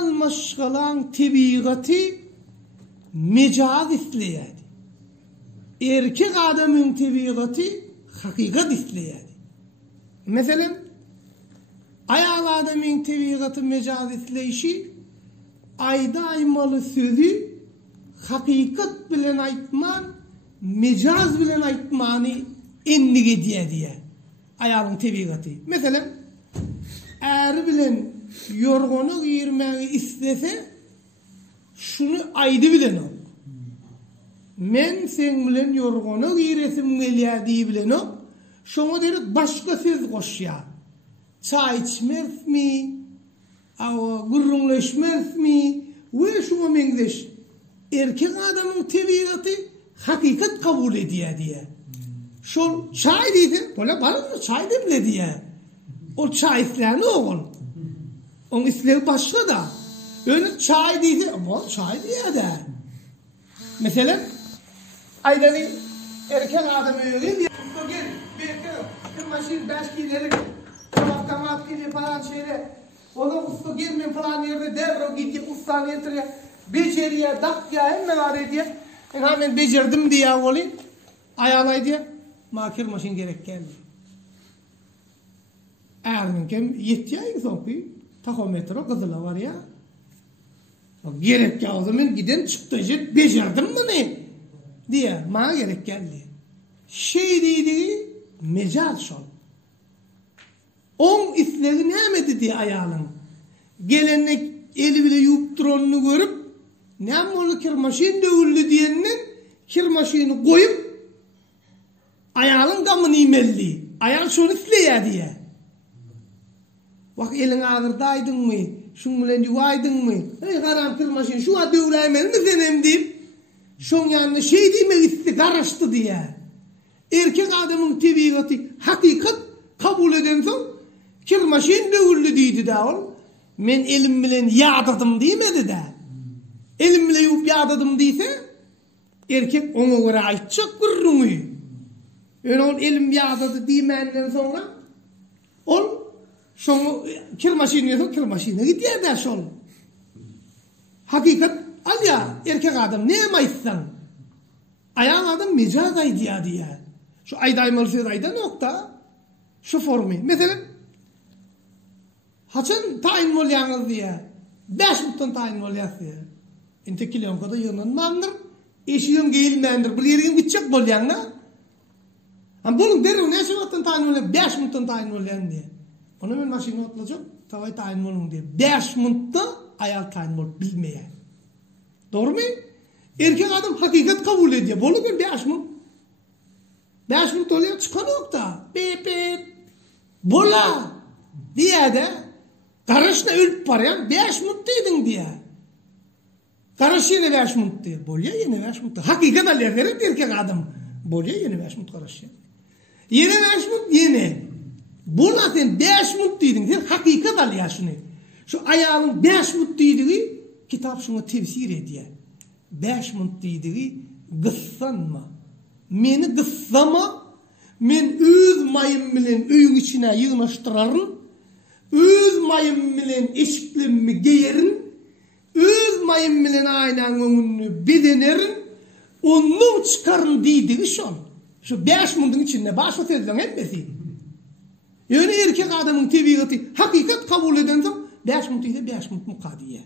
Maşgalan tebiğati mecaz isleyedi. Erkek adamın tebiğati hakikat isleyedi. Mesela ayal adamın tebiğati mecaz isleyişi ayda aymalı sözü hakikat bilen aytman mecaz bilen aytmanı enlige diye ayalın tebiğati. Mesela eğer bilen yorgonu giyirmeyi istese şunu aydı bilen o. Men sen bilen yorgonu giyiresim gelya diye bilen o. Şunu derek başka söz koşya. Çay içmez mi? Gurrunlaşmaz mi? Ve şunu mendeş. Erkek adamın tebiğatı hakikat kabul ediyor diye. Şol çay deydi. Böyle bana çay da bile diye. O çay islerini oğul. Onun isleri başka da. Öyle çay deydi. Ama çay diye de. Mesela aydanı erkek adamı öyle diye. Gel. Bir maşin 5 kilolik kamat gibi falan şeyler. Ona usta gelmeyin falan yerde devre gidiyor. Ustanı yatırıyor. Beceriye dakya hemen araya diye. Hemen becerdim diye olayım. Ayağlay diye. Makir maşin gerek geldi. Erminken yettiği sokuyor. Takometre kızıla var ya. Gerek ya o zaman giden çıktı. Becerdim mi ne? Diye. Bana gerek geldi. Şey dedi. Mecaz şol. On isleri ne diye ayağının. Gelenek eli bile yiyip duranını görüp ne onu kirmaşin dövüldü diyenin kirmaşini koyup ayağının damını imelli. Ayağın şunu isleye diye. Bak elin ağırdaydın mı? Şun bilen yuvaydın mı? Karam kirmaşin şu adı dövülemen mi senem deyip şun yanına şey demek isti karıştı diye. Erkek adamın tebiğatı hakikat kabul eden son kirmaşin dövüldü deydi de ol. Men elim bilen yağdadım demedi de. Elim bilen yup yağdadım deyse erkek ona göre aytacak gurrumu. Öyle ol elim yağdadı demenden sonra ol şonu kirmaşine gidiyor der şol. Hakikat al ya erkek adam ne maysan? Ayağın adam mecaz aydiya diye. Şu aydaymalı söz ayda nokta. Şu formu. Mesela haçın tayin molyanız diye. 5 muttan tayin molyası diye. Inte kilyon kadar yönlenmendir. Eşiğim geyilmendir. Bir yerin gidecek molyanla. Ama bunun derim ne şey muttan tayin molyanı? 5 muttan tayin molyanı diye. Onu ben maşini atlayacak. Tavay tayin molyanı diye. 5 muttan ayal tayin molyanı bilmeye. Doğru mu? Erkek adam hakikat kabul ediyor. Bolu ben 5 mut. 5 mut oluyor çıkan nokta. Bip. Bola. Diye de karışına ölüp parayan 5 mut deydin diye. Karış yine 5 mut diye. Bolya yine 5 mut. Hakikat alırlar erkek adam. Bolya yine 5 mut karış yine. Yine 5 mut yine. Bola sen 5 mut deydin diye hakikat alıyor şunu. Şu ayağın 5 mut dediği kitap şunu tefsir ediyor. 5 mut dediği gıssanma. Meni gıssama. Men öz mayım bilen öýün içine yığnaştırarın. Öz mayım bilen eşiklerimi geyerin. Öz mayım bilen aynan öňünü bedenerin. Onun çıkarın deydiği şol. Şu 5 mundun içinde başka sözden etmesi. Yani erkek adamın tebiğatı hakikat kabul edense 5 mund ise 5 mund mukadiye.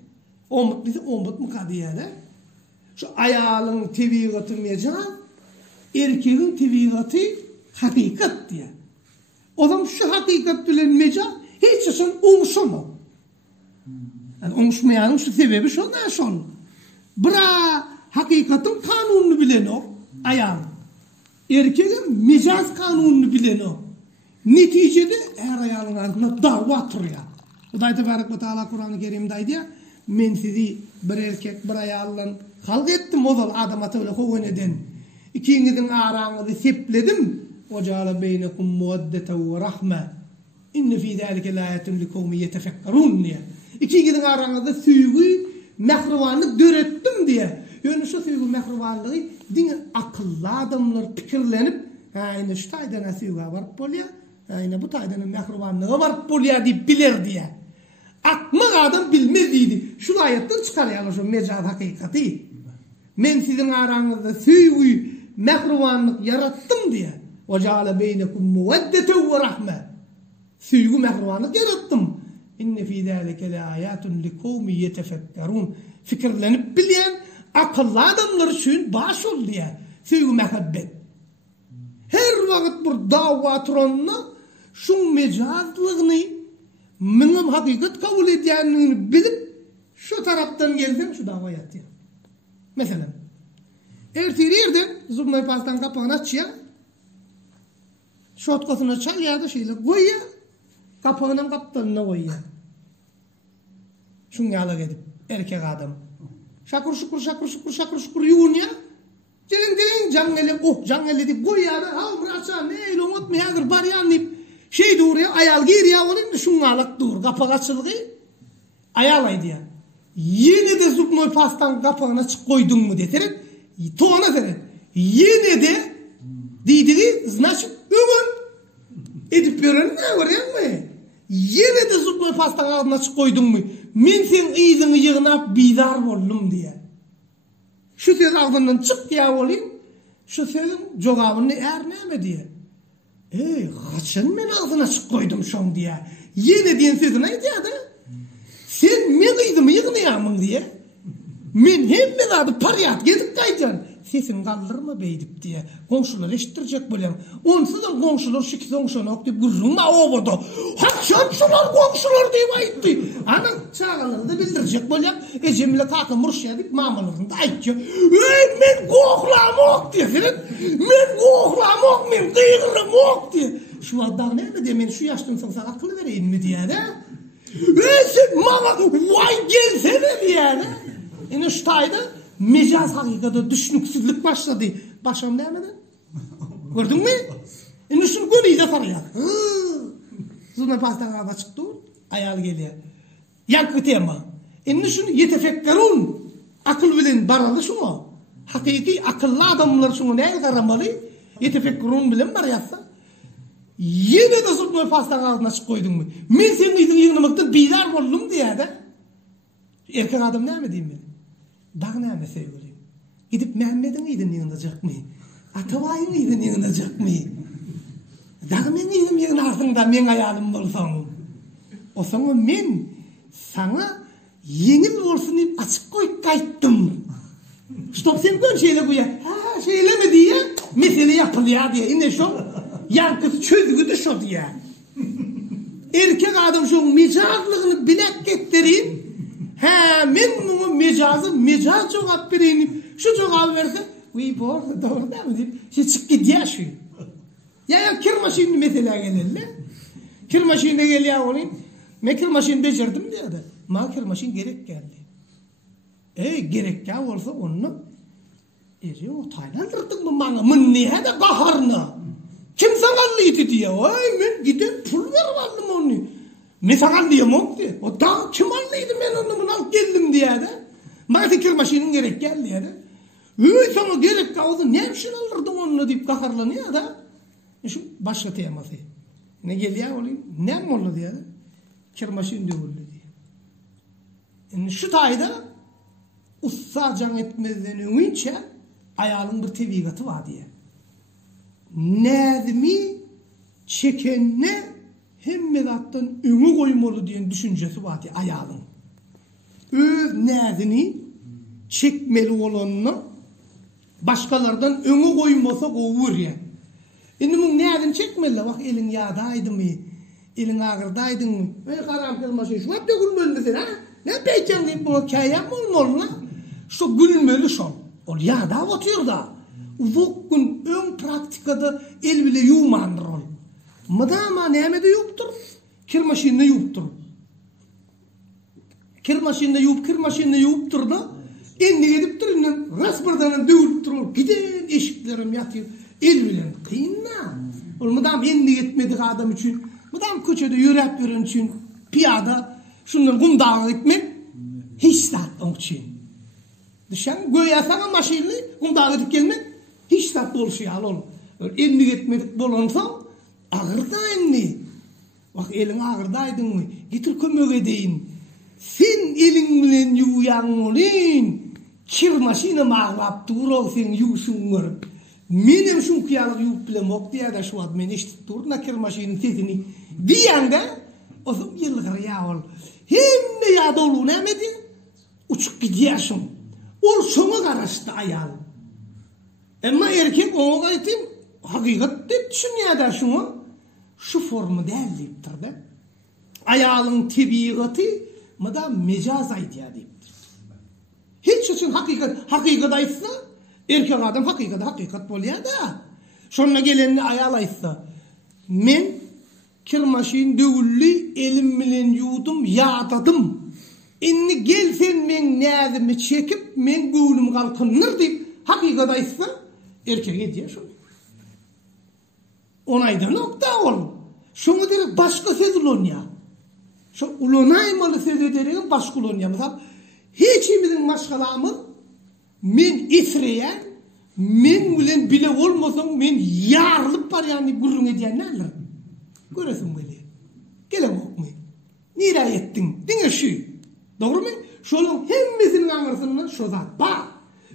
10 mund ise 10 mund mukadiye de. Şu ayalın tebiğatı mecaz, erkeğin tebiğatı hakikat diye. O zaman şu hakikat bilen mecaz hiç yaşan oňşama. Yani oňşmayanın şu sebebi şondan şol. Bira hakikatin kanununu bilen o ayal. Erkeğin mecaz kanununu bilen o. Neticede her ayalın ardına dava duruyor. Hudaý tebarek ve taala Kur'an-ı Kerim'de aydı ya, men sizi bir erkek bir ayallan halk ettim o zaman adam atıyla koyun eden. İkinizin aranızı sepledim. وَجَعَلَ بَيْنَكُمْ مُوَدَّةً وَرَحْمَةً اِنَّ فِي ذَٰلِكَ لَآيَةٌ لِقَوْمٍ يَتَفَكَّرُونَ diye. İkinizin aranızda süýgü, mehribanlyk dörettim diye. Yani şu süýgü mehribanlygy dine akıllı adamlar pikirlenip, ayna şu taýdana süýgü barıp bolýar, ayna bu taýdana mehribanlygy barıp bolýar diýip biler diye. Akmak adam bilmez diýdi. ayetden çıkarýar şu mecaz hakykati. Men sizin aranızda süýgü, mehribanlyk yarattım diye. Ve ja'ala beynekum muveddeten ve rahme. Süýgü, mehribanlyk yarattım. İnne fî zâlike leâyâtun likavmin yetefekkerûn. Fikirlenip bilýän akıllı adamlar üçün baş ol diye. Süýgü, mehabbet. Her wagt bir dawa turanna şu mecazlygyny meňem hakykat kabul edýänini bilip şu tarapdan geldim şu dawa ýatýar. Mesela ertirerden zubnay pastan kapağını açıyor. Şotkasını çalıyor da şeyle koyuyor. Kapağının kaptanına koyuyor. Şunu yala gidip erkek adam. Şakur şukur şakur şukur şakur şukur yuğun ya. Gelin jangele jangele dip koyuyor. Ha bıraksa ne eyle unutmayadır bari anlayıp şey doğruya ayal giriyor onun da şunu alak dur. Kapak açıldı. Ayalaydı ya. Yine de zubnoy pastan kapağına açık koydun mu detirin. Toğana verin. Yine de dediği значит ömür edip gören ne var ya mı? Yine de zubnoy pastan ağzına açık koydun mu? Men sen iyizini yığınap bidar oldum diye. Şu söz ağzından çık diye olayım. Şu sözün cevabını erneme diye. Kaçın men ağzına açık koydum şon diye. Yine diyen sözü ne diyordu? Sen men iyizimi yığınayamın diye. Men hemme adı paryat gedip kaycan. Sesim kaldırma beydip diye. Komşular eşittirecek bolem. Onsuzdan komşular şiki komşuna dip gurrunma obodu. Hakşan şular komşular deyip ayıttı. Anan çağalarını da bildirecek bolem. Ecemile kakı murşya deyip mamalarını da aytıyor. Men koklamok diye. Men koklamok, men kıyırlamok diye. Şu addan ne diye men şu yaştan sana akıl vereyim mi diye de. Sen mama vay gelsene diye de. Ene ştayda mecaz hakikada düşünüksüzlük başladı. Başam demedin? Gördün mü? Ene şunu görüyü de sarıyor. Zuna pastan ağda çıktı. Ayal geliyor. Yankı tema. Ene şunu yetefekkerun. Akıl bilen baralı şunu. Hakiki akıllı adamlar şunu neyle karamalı? Yetefekkerun bilen bar yapsa. Yine de zuna pastan ağzına çık koydun mu? Men senin izin yığınlamakta bidar oldum diye de. Erkek adam ne mi diyeyim ben? Dağ ne sevgilim? Gidip Mehmet'in iyiden yığınacak mı? Atabay'ın iyiden yığınacak mı? Dağ men iyiden yığınarsın da men ayalım bolsam. O sana men sana yengil olsun deyip açık koyup kayttım. Stop sen gön şeyle koya. Ha şeyle mi diye? Mesele yapılıyor diye. İnne şu yankısı çözgü de şu diye. Erkek adam şu mecazlığını bilek gettirin. He men bunu mecaz cevap vereyim. Şu cevabı verse uy bu doğru değil mi deyip şey çık gidiyor şu. Ya kir maşini mesela gelirler. Kir maşinine geliyor olayım. Ben kir maşini becerdim diye de. Ma kir maşin gerek geldi. Gerek ya olsa onu o Tayland'ırdın mı bana mınniye de kaharına. Kim sakallıydı diye. Ay men giden pul ver vardım onu. Ne sakallıyım o diye. O da kim allıydı men onu alıp geldim diye de. Bana kir maşinin gerek geldi diye de. Sana gerek kaldı. Ne bir şey alırdın onu deyip kaharlanıyor da. Şu başka teması. Ne geliyor olayım? Ne mi oldu diye de. Kir maşin de oldu diye. Yani şu tayda ussa can etmezden önce ayağının bir tevigatı var diye. Nezmi çekenine hemmedattan önü koymalı diyen düşüncesi var diye ayağının. Öz nezini çekmeli olanını başkalardan önü koymasa kovur ya. Şimdi bu nezini çekmeli. Bak elin yağdaydı mı? Elin ağırdaydı mı? Karam kılması şu hep de gülmeli sen ha? Ne peyken deyip buna kayam olmalı lan? Şu gülmeli şu. O yağda otuyor da. Ufukun ön praktikada el bile yuğmandır ol. Madama nemede yuptur, kir maşinine yuptur. Kir maşinine yuptur da, indi edip durun, rasbardanın dövülüp durur, giden eşiklerim yatıyor, el bilen kıyınna. Madam indi etmedik adam için, madam köçede yürüyüp yürüyen için, piyada, şundan kumdağı gitmek, hiç tatlı için. Dışarı göğe sana maşinli, kumdağı gidip gelmek, hiç tatlı oluşuyor oğlum. Indi etmedik bolansa, ağırda indi. Bak elin ağırdaydın mı? Getir kömöge deyin. Sen elin bilen kuyanolin kirmaşina mağlap durov sen yusungur menem şun kuyalık yup bile mok diye da şu ad men işte durna kirmaşinin sesini diyende o zaman yıllar ya ol hem ya dolu ne medi uçup gidiyorsun ol şuna karıştı ayal ama erkek ona gaytim hakikat deyip düşünüyor da şunu şu formu değerliyiptir de ayalın tabiatı mada mecaz aydiya deyiptir hiç için hakikat aytsa erkek adam hakikat bolya da şonna gelenini ayal aytsa men kirmaşin dövülli elim bilen yudum yağdadım inni gelsen men näzimi çekip men göwnüm kalkınır deyip hakikat aytsa erkek ediyor şunu onayda nokta ol şunu der başka sezlonya şu ulonaymalı sezederin başka ulonya mesela hiçimizin maşgalamı men isreyen men bilen bile olmasam men yarılıp var yani gurrun ediyen neler göresin böyle gelem okmu nira ettin dine şu doğru mu şunun hemmesinin anırsından şu zat bak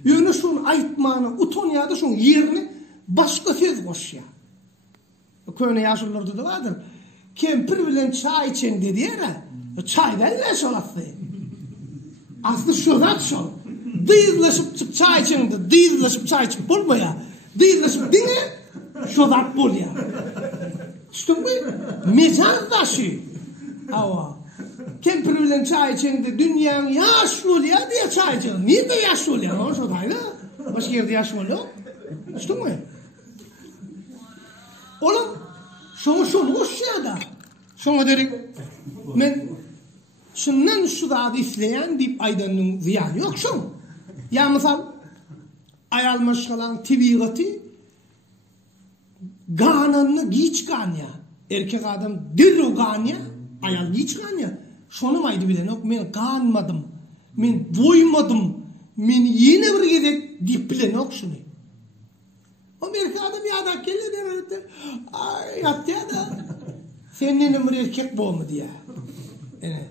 yönü şunu aytmanı utonyada şunun yerini başka söz koş ya köyne yaşlılarda da vardır kempir bilen çay için dedi ya çaydan ne şolası aslı şu zat şu dıyızlaşıp çay içinde dıyızlaşıp çay içip bulma ya dıyızlaşıp dine şu zat bul ya işte bu mecaz taşı ama kempir bilen çay içinde dünyanın yaş ol ya diye çay içinde nerede yaş ol ya o şu dayla başka yerde yaş ol yok işte bu oğlum şunu boş ya da şunu derik men şundan şu da ifleyen deyip aydanın ziyanı yok şun ya misal ayal maşgalan tabiatı gananını giç ganya erkek adam dirro ganya ayal giç ganya şunu aydı bilen yok men ganmadım men boymadım men yine bir gedek deyip bilen yok şunu Amerika adam ya da gelir der ay yaptı ya da senin bir erkek bu mu diye yani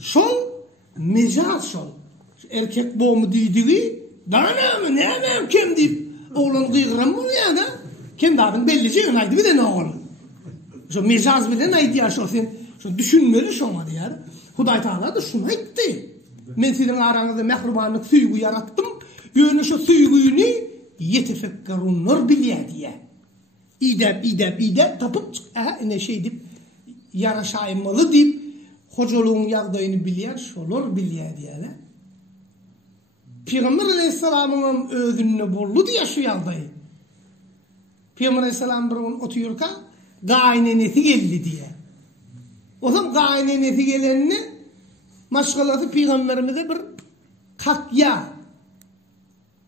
şol mecaz şol erkek bu mu dediği bana mı ne kim deyip oğlan kıyıram mı ya da kim dadın bellice yönaydı bir de ne oğlan şu mecaz bile neydi ya şu sen şu düşünmeli şomadı ya Huday Teala da şuna etti men sizin aranızda mehrumanlık suygu yarattım yönü şu suyguyunu yetefekkerunlar bilye diye idep tapıp ne şey deyip yaraşaymalı deyip hocoluğun yağdayını bilyer şolur bilye diye Peygamber Aleyhisselam'ın özünü buldu diye şu yağdayı Peygamber Aleyhisselam bir gün otuyorken gaynenesi geldi diye o zaman gaynenesi gelenini maşgalası Peygamberimize bir kakya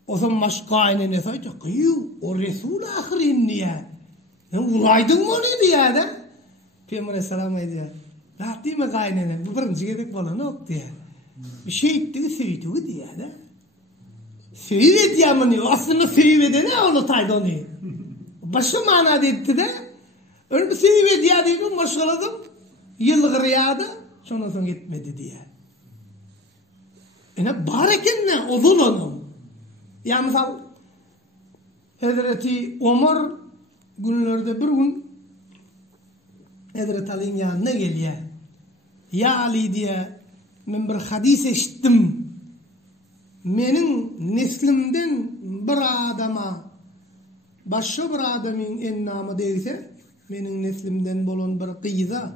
o zaman maşgayne ne saydı? Kıyı, o Resul ahirin diye. Ulaydın mı onu diye de? Peygamber Aleyhisselam diyor. Rahat değil mi gaynene? Bu birinci gedek falan yok diye. Bir şey ettiği söylediği diye de. Söyledi ya mı? Aslında söyledi ne anlataydı onu? Başka manada etti de. Öyle bir söyledi ya diye maşgaladım. Yıllık rüyada. Sonra gitmedi diye. Yani bareken ne? O zulunum. Ya misal Hazreti Ömer günlerde bir gün Hazreti Ali'nin yanına geliyor. Ya Ali diye men bir hadis eşittim. Menin neslimden bir adama başka bir adamın ennamı değilse menin neslimden bolan bir kıyıza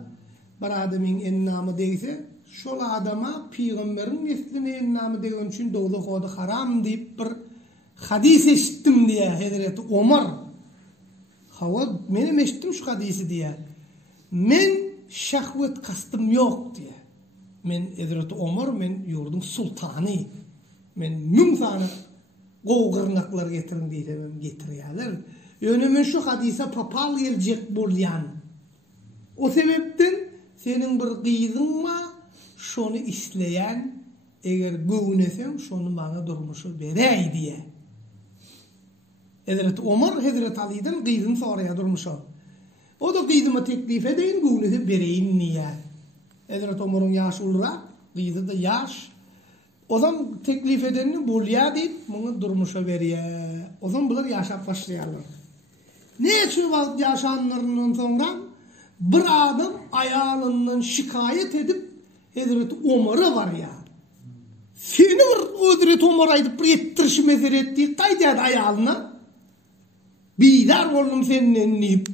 bir adamın ennamı değilse şol adama Peygamberin nesline ennamı değilse için doğulu kodu haram deyip bir hadis eşittim diye Hazreti Ömer hava benim eşittim şu hadisi diye men şahvet kastım yok diye men Hazreti Ömer men yurdun sultanı men mümsana goğırnaklar getirin diye ben getiriyorlar önümün şu hadise papal gelecek bolyan o sebepten senin bir kıyızın var şunu isteyen eğer göğünesem şunu bana durmuşu verey diye Hazreti Ömer Hazreti Ali'den kıyızın sonraya durmuş o da kıyızıma teklif edeyim göğünesi vereyim niye Hazreti Ömer'in yaşı olarak kıyızı da yaş Ozan teklif edenini bolya deyip bunu durmuşa veriye. Ozan bular yaşap başlayarlar. Neçe vakt yaşanlarından sonra bir adam ayalından şikayet edip Hazreti Ömer'e var ya. Seni bir Hazreti Ömer aydıp bir ettirişi mezer ettiği kaydet ayalına. Bidar oğlum senin deyip.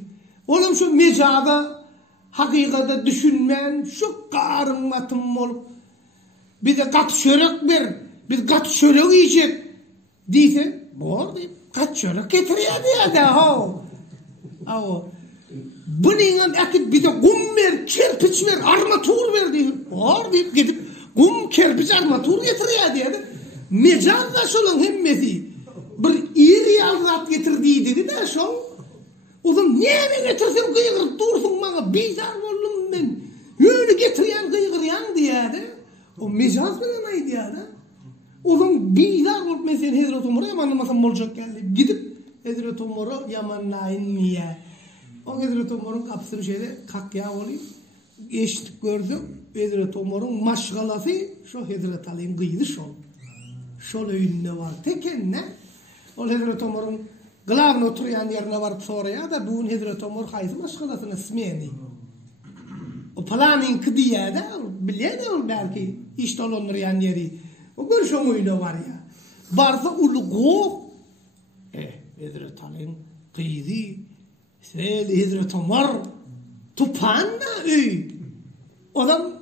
Oğlum şu mecada hakikate düşünmen şu karın matım olup bir de kat çörek ver, bir kat çörek yiyecek deyse, bor deyip kat çörek getiriyor diye de ha. Bunun akit bir de kum ver, kerpiç ver, armatur ver deyip, bor deyip gidip kum, kerpiç, armatur getiriyor diye de mecazda şolun hemmeti bir iri yalzat getirdiği dedi de şol. Oğlum niye mi getirsin kıyıgır dursun bana bizar oldum ben. Öyle getiriyen kıyıgıryan diye de. O mecaz bilen aydı ya da. Oğlum bizar olup mesela Hazreti Ömer'e yamanlamasam olacak geldi. Gidip Hazreti Ömer'e yamanlayın niye? O Hazreti Ömer'in kapısını şöyle kakya olayım. Eşitip gördüm. Hazreti Ömer'in maşgalası şu Hazreti Ali'nin kıydı şol. Şol öğününe var. Tekenle o Hazreti Ömer'in gılavına oturuyan yerine varıp soraya da bu Hazreti Ömer hayzı maşgalasını ismeyeni. O planın kıdiye de bilye de ol belki işte olunlayan yeri. O görüşün oyunu var ya. Barza uluğu Hazreti Ali'nin kıydı Sel Hazreti Ömer tupan da Adam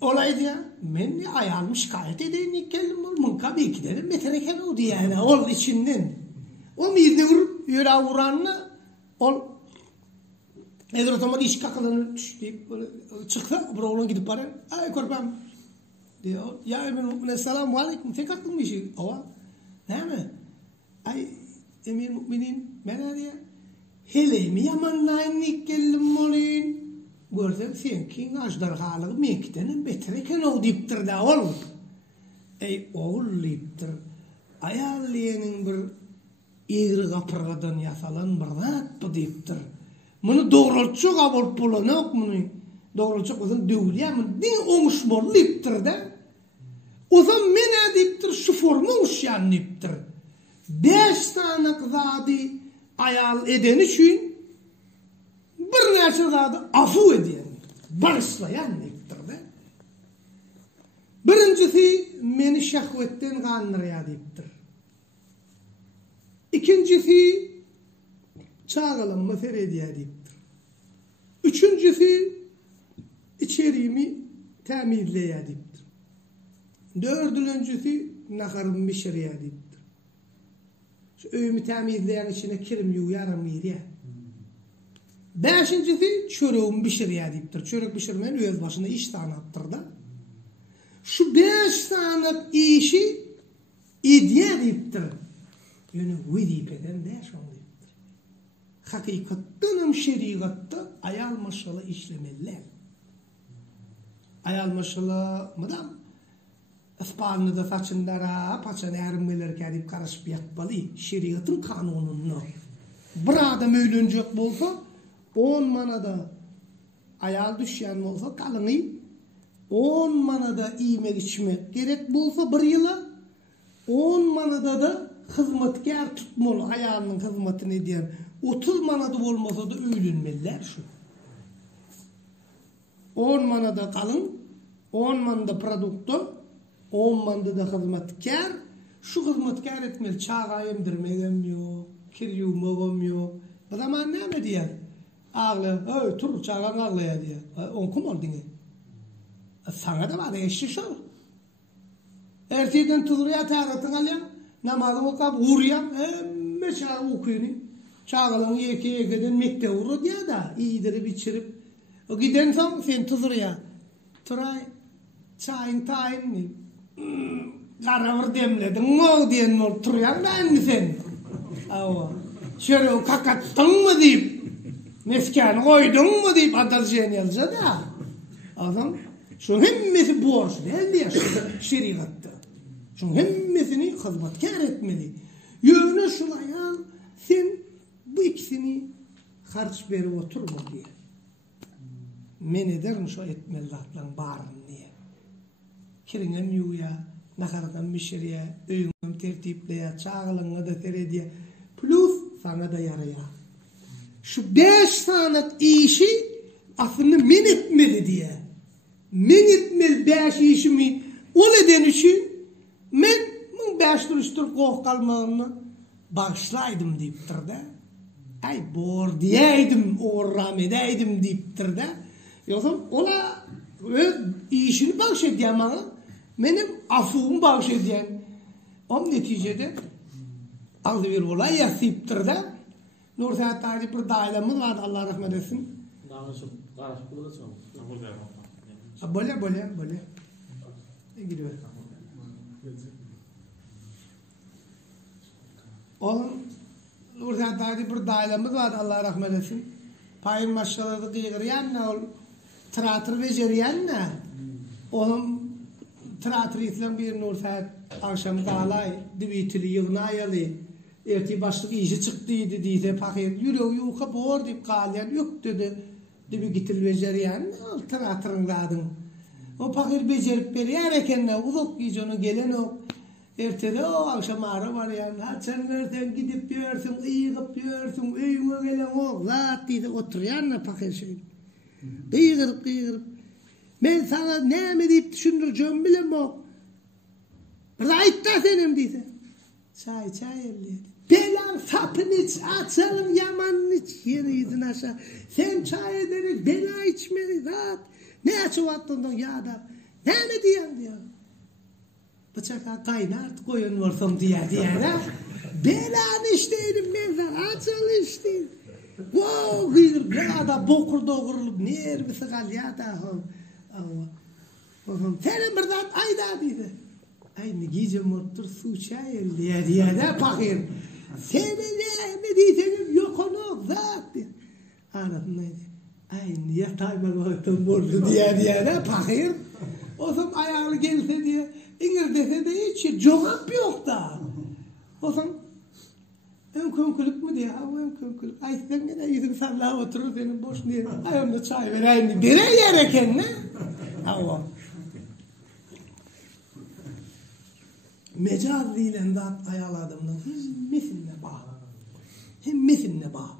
olaydı ya. Men ayağımı şikayet edeyim geldim ol. Mınka bir iki derim metreken oldu yani. Ol içinden. O mirde yöre vuranını ol Hazreti Ömer iş kakalarını deyip çıksa bir oğlan gidip bana ay korkmam diyor. Ya emin selamun aleyküm tek aklım işi. Ova ne mi? Ay emir müminin ben diye hele mi yamanlayın geldim olin. Gördüm sen ki ajdar halı mektenin betreken o diptir da ol. Ey oğul diptir. Ayarlayanın bir eğri kapırgadan yasalan bir zat bu diptir. Bunu doğrultçuk abol bulanok bunu. Doğrultçuk ozan dövliyamın din omuş bol diptir da. Ozan mena diptir şu formuş yan diptir. 5 tane kızadi ayal eden için bir neçe zadı afu ediyen, barışlayan diptir da. Birincisi meni şehvetten kanırıya diptir. İkincisi çağılanma ferediye diptir. Üçüncüsü içeriğimi temirleye diptir. Dördüncüsü nakarım pişiriye diptir. Şu öğümü temirleyen içine kirim yarım yeriye. Beşincisi çöreğimi pişiriye diptir. Çörek pişirmenin öz başında iş tanattır da. Şu 5 tane işi ediye diptir. Yani vüdip eden de şunu diptir. Hakikattanım şeriatta ayal maşala işlemeler. Ayal maşala madam ispalını da saçındara paçan erimmeler gelip karışıp yapmalı. Şeriatın kanununu. Bir adam öylönecek bolsa 10 manada ayal düşen olsa kalını 10 manada yemek içmek gerek bolsa bir yıla 10 manada da hizmetkar tutmalı ayağının hizmetini ediyen 30 manada olmasa da öğlenmeliler şu. 10 manada kalın, 10 manada produktu, 10 manada da hizmetkar. Şu hizmetkar etmeli, çağa emdirmegem yok, kiryumogam yok. Bu zaman ne mi diyen? Ağla, tur çağın ağlaya diye. On kum ol dine. Sana da var eşi şu. Erteden tuzuraya tağatın alyan. Namazımı okuyup uğrayam, emme çağı okuyunu. Çağılan yekeden mekte uğru diye da iyidir biçirip. O giden son sen tuzuraya. Turay, çayın tayin. Karavır demledin, o diyen ol. Turayan ben sen. Şöyle o kakattın mı deyip. Meskan koydun mu deyip adalcıyan yazca da. Adam, şu hemmesi borç değil diye şeriatta. Şunun hemmesini hizmetkar etmeli. Yönü şulayan sen bu ikisini harç verip oturma diye. Men ederim şu etmeli zatlan barın diye. Kirinem yuya, nakardan müşeriye, öýüňem tertipleýär, çağılyňa da terediýär. Plus sana da yaraya. Şu 5 sanat işi aslında men etmeli diye. Men etmeli 5 işimi o neden için men 5 duruştur qoq kalmağını bağışlaydım deyiptir da. Ay bor diyeydim, orram edeydim deyiptir da. Yoksa ola öz işini bağış edýän maňa menim afuwumy bağış edýän. O neticede aldı bir olay ýasypdyr da. Nursat Taji bir daýlamyz bar, Allah rahmet etsin. Bolýar. Gidiyor. Oğlum Nursat Taji bir daýlamyz bar, Allah rahmet etsin. Paýyn maşgalary gygyrýan ol teatr bejerýän. Oğlum teatr ýetlen bir Nursat akşam galay dibitili ýygnaýaly. Erti başlyk işi çykdydy diýse pakyr ýüregi ýuka bor diýip galýan ýok dedi. Dibi gitil bejerýän teatryň zadyň. O pakyr bejerip berýär eken uzak ýyjony gelen o ertede o akşam ara barýan haçanlardan gidip ýörsiň, ýygyp ýörsiň, öýüňe gelen o zat diýdi oturýan pakyr şeýle. Ýygyryp men sana näme diýip düşündirjem bilemok. Bir aýtda senem diýdi. Çay elli. Belan sapını iç, açalım yamanını iç, yeni yüzün aşağı. Sen çay ederek, bela içmeli, rahat. Ne açıp attın ya da, ne mi diyen diyor. Bıçaka kaynart, koyun varsam diye ha. Belan işteydim ben sana, açal işteydim. Wow, gıyır, ya da bokur doğurulup, nervisi kal ya da. Senin birden ayda dedi. Aynı gece muttur su çay elde diye de pakir. Seni ne diyeceğim yok onu zat diye. Anam neydi? Aynı yatayma vaktim borcu diye de pakir. O zaman ayağını gelse diye İngiliz dese de hiç cevap yok da. O zaman en konkuluk mu diye en konkuluk. Ay sen gene yüzüm sallağa oturur senin boş niye? Ay onu çay ver aynı. Dere yere kendine. Hava. Mecaz diýilen zat ayal adamyň himmetine bağ.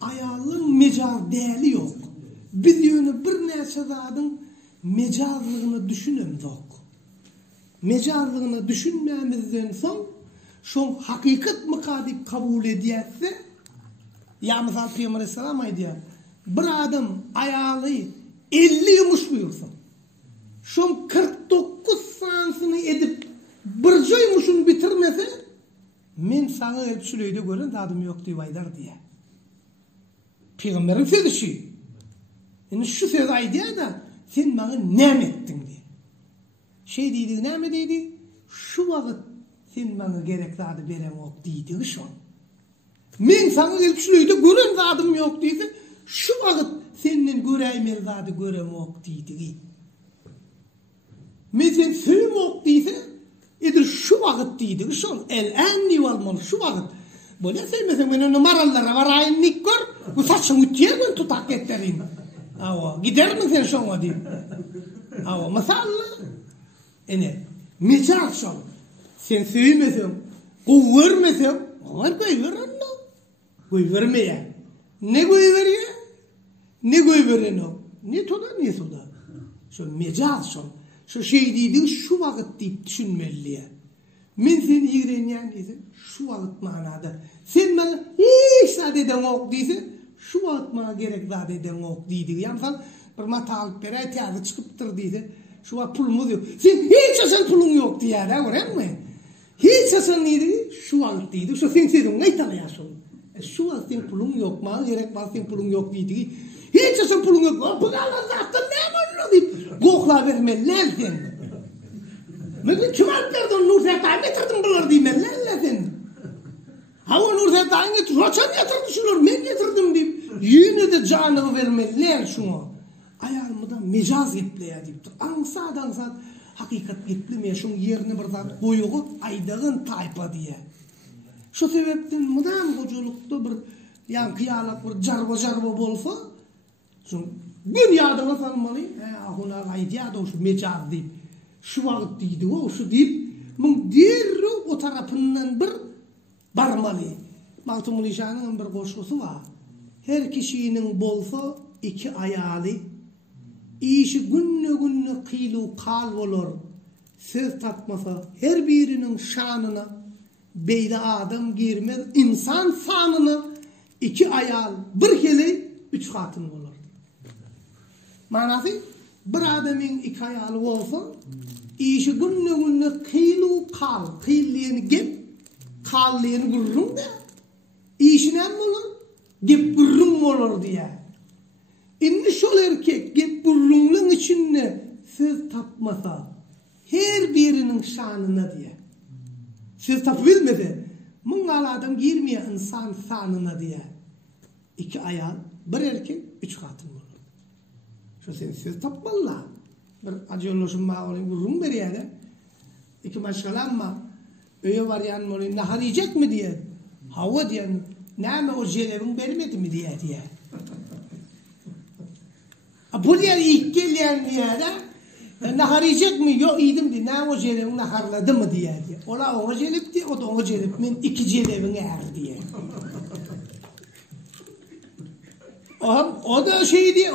Ayalyň mecaz däli ýok. Biz ýöne bir näçe zadyň mecazlygyny düşünemdik. Mecazlygyny düşünmämizden soň şoň hakykat mykadip kabul edýärse, ýa mysal Peýgamber sallam aýdýar. Bir adam ayaly 50 ýumuş buyursa, şoň 49 sansyny edip bir joymuşun bitirmese men sana gelip şurayda gören adım yok diye aydar diye. Peygamberin sözü şu. Yani şu söz aydı da sen bana nem ettin diye. Şey dedi, nem dedi? Şu vakit sen bana gerekli adı berem yok dedi şu an. Men sana gelip şurayda gören adım yok dedi. Şu vakit senin göreymen adı görem yok dedi. Men sen sövüm yok dedi. Edir şu vakit deydi, şu el-en olmalı, şu vakit. Böyle sevmesen beni numaralara var ayınlık gör, bu saçın ütüye ben tutak ettirin. Gider mi sen şuna deyip? Mesela, mecaz şun, sen sevmesen, koy vermesen, var koy ver anna. Koy vermeye. Ne koy veriyor? Ne koy veren o? Ne toda, ne soda? Şu mecaz şun. Şu şey deydi, şu vakit deyip düşünmeliye. Men seni ýigrenýän diýse, şu vakit manada. Sen bana hiç sadeden ok diýse, şu vakit bana gerek sadeden ok diýdi. Ýa-da bir mata alyp berer, täze çykypdyr diýse, şu vakit pulumuz ýok. Sen hiç asan pulun ýok diýär, göränmi? Hiç asan diýdi, şu vakit diýdi. Şu sen sözüň aýtalýarsın. Şu vakit sen pulun ýok, bana gerek bar sen pulun ýok diýdi. Hiç asan pulun ýok. Bu galan zatdan näme boldy diýip gokla bermeliler sen. Men kim alperdon Nursat Taji getirdim bular diýmenler sen. Hawa Nursat Taji roçan getirdi şular, men getirdim diýip ýüne de janyny bermeliler şuňa. Ayalmydan mejaz gepleýär diýipdir. Aňsat hakykat geplemä şoň ýerine bir zat goýugy aýdagyn taýpa diýär. Şu sebepden mudam gojulukda bir ýankyýalak bir jarba bolsa, şoň dünýäde salmaly, ahuna aýdýar da şu mejaz diýip, şu wagt diýdi o, şu diýip Mun dirru o tarafından bir barmalı. Maltumul İşan'ın bir koşusu var. Her kişinin bolsa iki ayalı, işi günne kıylu kal olur. Söz tatmasa her birinin şanına, beyde adam girmez, insan sanına iki ayal, bir kele üç katın olur. Manası, bir adamın iki ayalı olsa, işi günne kıylu kal, kıylıyını gep, kallıyını gurrun da, işine mi olur? Gep gurrun olur diye. İnni şol erkek gep gurrunun içinde söz tapmasa, her birinin şanına diye. Söz tapabilmedi. Mungal adam girmiyor insan sanına diye. İki ayal, bir erkek, üç katın olur. Şu sen söz tapmalı. Bir acıyoluşun bağı olayım, gurrun bir yere. İki başkalanma. Öyle var yani olayım, nahar yiyecek mi diye. Hava diye. Neyme o jelevin vermedi mi diye. Bu yer ilk gelen yere nahar yiyecek mi? Yok iyiydim diye. Ne o jelevin naharladı mı diye. Ola ona jelep diye, o da ona jelep. Men iki jelevin er diye. O da şey diye,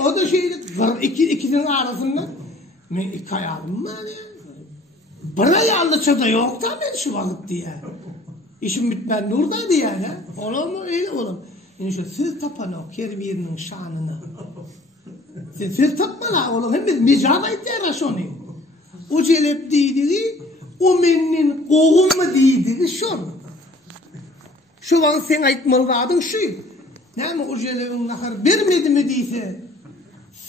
ikisinin arasında. Men iki ayağım var ya. Bir ayağlıça da yok da ben şu balık diye. İşim bitmen nurda diye ne? Olur mu? Öyle olur. Yani şu söz tapan o, her birinin şanına. Sen söz tapmala oğlum, hem biz mecada ihtiyar şunu. O celep deydiği, o mennin qoğun mu deydiği şunu. Şu an sen aytmalıdın şu. Ne mi o celepin nahar vermedi mi deyse,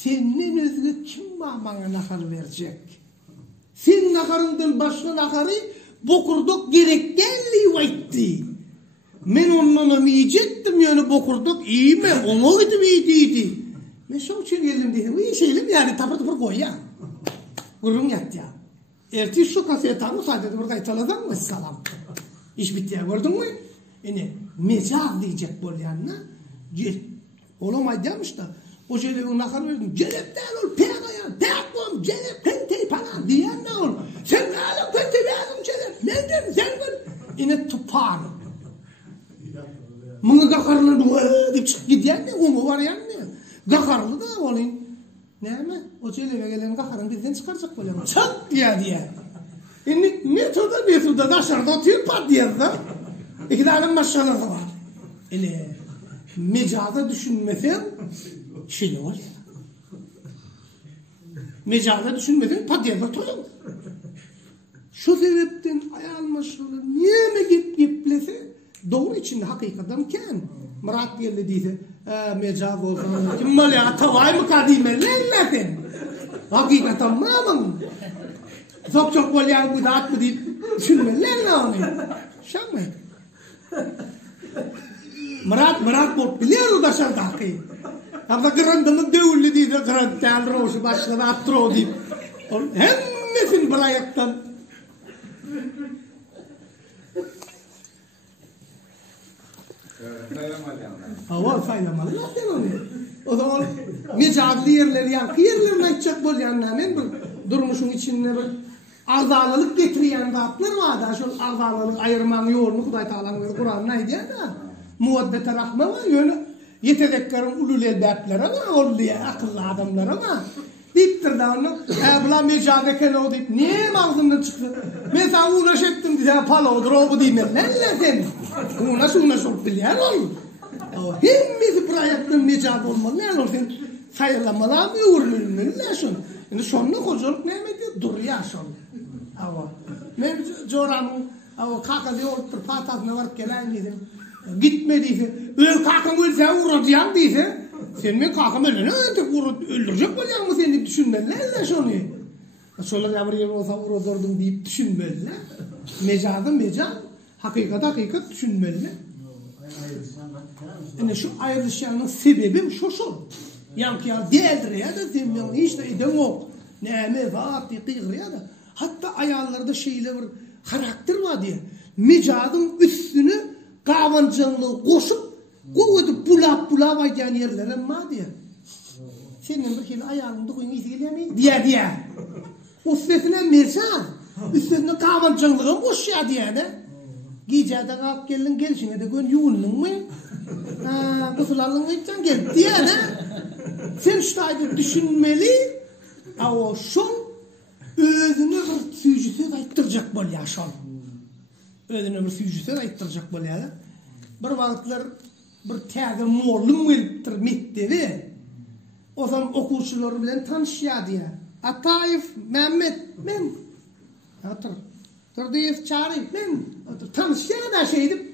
senin özgü kim bana nahar verecek? Sen naharından başka naharı bokurduk gerekkenliği vaytti. Men onunla yiyecektim yani bokurduk iyi mi? Onu gidip iyiydi. Ben şu için geldim dedim. İyi şeylim yani tapır koy ya. Gurrun yat ya. Ertesi şu kasaya tanı sadece burada italadan mı salam? İş bitti ya gördün mü? Yani mecaz diyecek bol yanına. Olamaydı demiş da. O şeylerin nakar verdim. Celep değil ol. Pek ayağın. Pek ol. Celep pentey falan diyen ne ol? Sen ne alın pentey beğendim celep. Ne dedim sen gör. Yine tupar. Mını kakarlı deyip çık gidiyen ne? Umu var yani ne? Kakarlı da olayım. Ne mi? O celebe gelen kakarın bizden çıkaracak böyle. Çat diye. Şimdi metoda dışarıda oturuyor pat diye da. İki tane maşallah var. Öyle mecada düşünmesen şey var ya. Mecada düşünmesen pat diye oturuyor. Şu sebepten ayağın maşallah niye mi giplese doğru içinde hakikaten Murat geldi deyse mecaz olsun. Kim mal ya tavay mı kadime lelletin. Hakikaten mamın. Çok bol ya bu da mı deyip düşünme lelle onu. Şak mı? Murat bol biliyor da şartaki. Ama grandını devulli deydi grand tel roşu başladı atro deyip. Hemmesin balayaktan. Hava saylamalı. O zaman mecadlı yerleri yankı yerlerine açacak bol yanına durmuşun içinde bir arzalılık getiriyen zatlar var da şu arzalılık ayırmanı yoğurmu Kuday Taala'nın Kur'an'ına ediyor da muvaddete rahme var yönü yetedeklerin ulul elbaplara var orluya akıllı adamlara var deyiptir da onu bula mecadeke o deyip niye ağzımdan çıktı mesela uğraş ettim diye palodur o bu değil mi lelletin uğraş olup bilen ol hemmisi buraya yaptığın mecad olmalı ne olursun sayılamalı mı uğurlulmeli ne şun yani sonuna kocalık ne diyor duruyor şun men Joran'ın kaka diyor patasına varıp gelen dedim gitme deyse kakam ölse uğradı yan deyse sen mi kakam ölene öldürecek mi yan mı sen deyip düşünmeliler şunu şolar yavru olsa uğradırdım deyip düşünmeliler mecad hakikat düşünmeliler yani şu ayrılışlarının sebebi şu yankı ya değildir ya da sen hiç de idem yok neme vaati kıyır ya da hatta ayarlarda şeyle bir karakter var diye mecadın üstünü kavancılığı koşup koyup pula vayan yerlere var diye senin bir kere ayağında koyun iyisi geliyor mu diye o sesine mecad Üstüne kavançılığım boş ya diye de. Giyeceğden alıp geldin gelişine de gön yuğunun mu? Kusulalın için gel diye de. Sen şutaydı düşünmeli. O şun özünü bir süjüsü ayttıracak bol ya şun. Özünü bir süjüsü ayttıracak bol ya. Bir vakitler bir tağır morlum geliptir mektebe. O zaman okuvchilar bilen tanışya diye. Atayev Mehmet men. Hatır. Turdiyev Çari men. Tanışya da şeydim.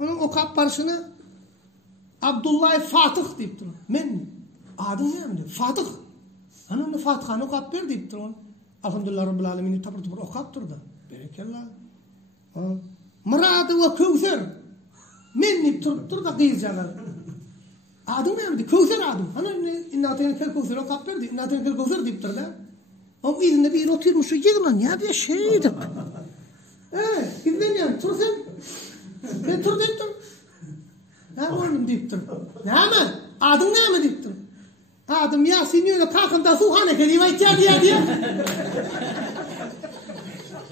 Onun okap barışını Abdullah Fatih deyip durun. Men adım ne mi? Fatih. Anamda Fatih'ını okap ver deyip durun. Elhamdülillah Rabbil Alemin'i tapırtı bir okap durdu. Berekallah. Muradı ve Kevser. Men deyip dur da kıyıcalar. Adım ne mi? Kevser adım. Hani inatayın kel Kevser okap verdi. İnatayın kel Kevser deyip durdu. Ama izinde bir oturmuş. Yığılan ya diye şeydik. Gidin yani. Tur sen. Ben tur deyip dur. Ne oğlum deyip dur. Ne mi? Adım ne mi deyip dur. Adım Yasin öyle kalkında suhane kelime ihtiyar diye.